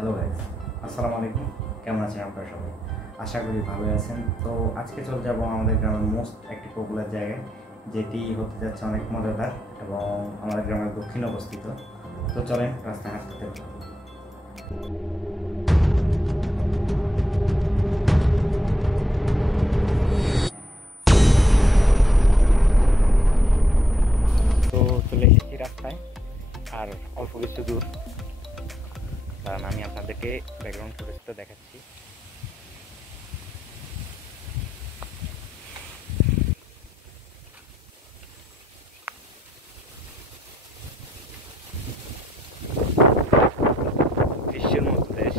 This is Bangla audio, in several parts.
হ্যালো গাইস, আসসালামু আলাইকুম। কেমন আছেন আপনারা সবাই? আশা করি ভালোই আছেন। তো আজকে চলে যাব আমাদের গ্রামের মোস্ট একটি পপুলার জায়গায়, যেটি হতে যাচ্ছে অনেক মজাদার এবং আমাদের গ্রামের দক্ষিণে অবস্থিত। তো চলেন রাস্তায় হাঁটতে থাকি। তো চলে এসেছি রাস্তায়, আর অল্প কিছু দূর। কারণ আমি আপনাদেরকে ব্যাকগ্রাউন্ড ফুটেজটা দেখাচ্ছি। গ্রীষ্মের মতো দেশ।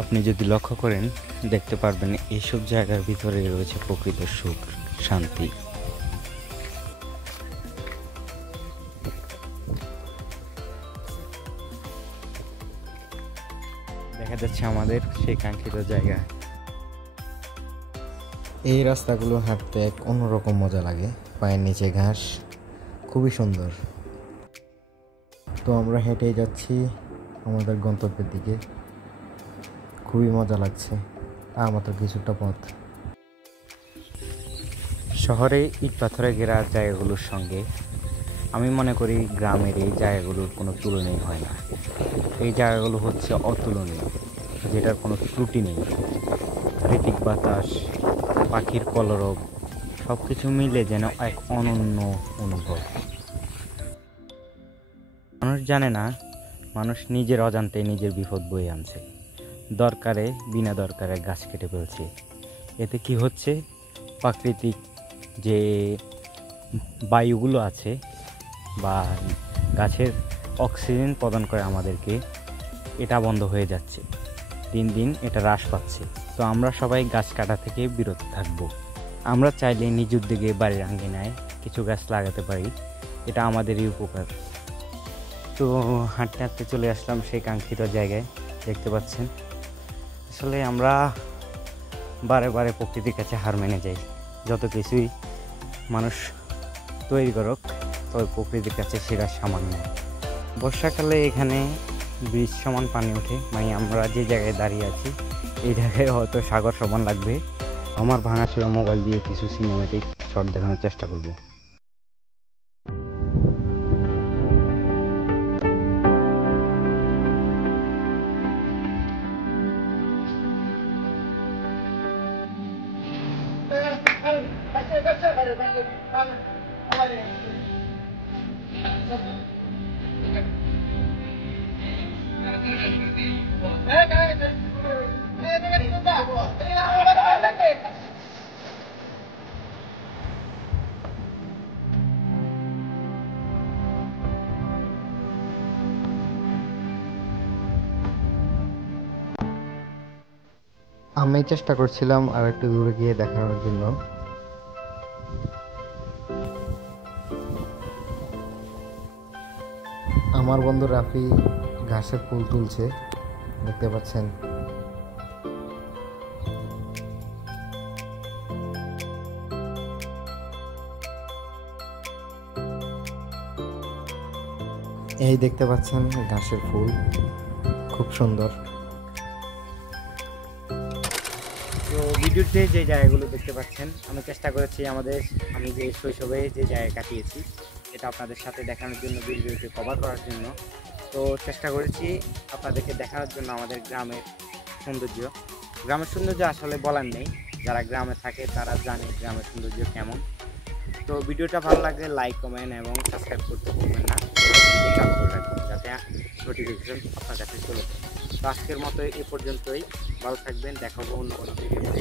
আপনি যদি লক্ষ্য করেন দেখতে পারবেন এইসব জায়গার ভিতরে রয়েছে প্রকৃত সুখ, শান্তি। দেখা যাচ্ছে আমাদের সেই কাঙ্ক্ষিত জায়গা। এই রাস্তাগুলো হাঁটতে এক অন্যরকম মজা লাগে। পায়ের নিচে ঘাস, খুবই সুন্দর। তো আমরা হেঁটেই যাচ্ছি আমাদের গন্তব্যের দিকে। খুবই মজা লাগছে। আর মাত্র কিছুটা পথ। শহরে ইট পাথরে ঘেরা জায়গাগুলোর সঙ্গে আমি মনে করি গ্রামের এই জায়গাগুলোর কোনো তুলনাই হয় না। এই জায়গাগুলো হচ্ছে অতুলনীয়, যেটার কোনো ত্রুটি নেই। প্রাকৃতিক বাতাস, পাখির কলরব, সব কিছু মিলে যেন এক অনন্য অনুভব। মানুষ জানে না, মানুষ নিজের অজান্তে নিজের বিপদ বয়ে আনছে। দরকারে বিনা দরকারে গাছ কেটে ফেলছে। এতে কি হচ্ছে, প্রাকৃতিক যে বায়ুগুলো আছে বা গাছের অক্সিজেন প্রদান করে আমাদেরকে, এটা বন্ধ হয়ে যাচ্ছে। দিন দিন এটা হ্রাস পাচ্ছে। তো আমরা সবাই গাছ কাটা থেকে বিরত থাকবো। আমরা চাইলে নিজ উদ্যোগে বাড়ির আঙ্গিনায় কিছু গাছ লাগাতে পারি, এটা আমাদেরই উপকার। তো হাঁটতে হাঁটতে চলে আসলাম সেই কাঙ্ক্ষিত জায়গায়। দেখতে পাচ্ছেন, আসলে আমরা বারে বারে প্রকৃতির কাছে হার মেনে যাই। যত কিছুই মানুষ তৈরি করুক, তবে প্রকৃতির কাছে সেটা সামান্য। বর্ষাকালে এখানে ব্রিজ সমান পানি ওঠে, মানে আমরা যে জায়গায় দাঁড়িয়ে আছি এই জায়গায় হয়তো সাগর সমান লাগবে। আমার ভাঙাচোরা মোবাইল দিয়ে কিছু সিনেমেটিক শট দেখানোর চেষ্টা করব। আমি চেষ্টা করছিলাম আর একটু দূরে গিয়ে দেখানোর জন্য। আমার বন্ধু রাফি ঘাসের ফুল তুলছে, দেখতে পাচ্ছেন। এই দেখতে পাচ্ছেন ঘাসের ফুল, খুব সুন্দর। তো ভিডিওতে যে জায়গাগুলো দেখতে পাচ্ছেন, আমি চেষ্টা করেছি আমি যে শৈশবে যে জায়গা কাটিয়েছি এটা আপনাদের সাথে দেখানোর জন্য, ভিডিওতে কভার করার জন্য। তো চেষ্টা করেছি আপনাদেরকে দেখানোর জন্য আমাদের গ্রামের সৌন্দর্য। গ্রামের সৌন্দর্য আসলে বলার নেই, যারা গ্রামে থাকে তারা জানে গ্রামের সৌন্দর্য কেমন। তো ভিডিওটা ভালো লাগলে লাইক, কমেন্ট এবং সাবস্ক্রাইব করতে ভুলবেন না, চালু করে রাখবেন যাতে নোটিফিকেশন আপনার কাছে চলে যায়। তো আজকের মতো এ পর্যন্তই। ভালো থাকবেন, দেখাবো অন্য কোনো ভিডিওতে।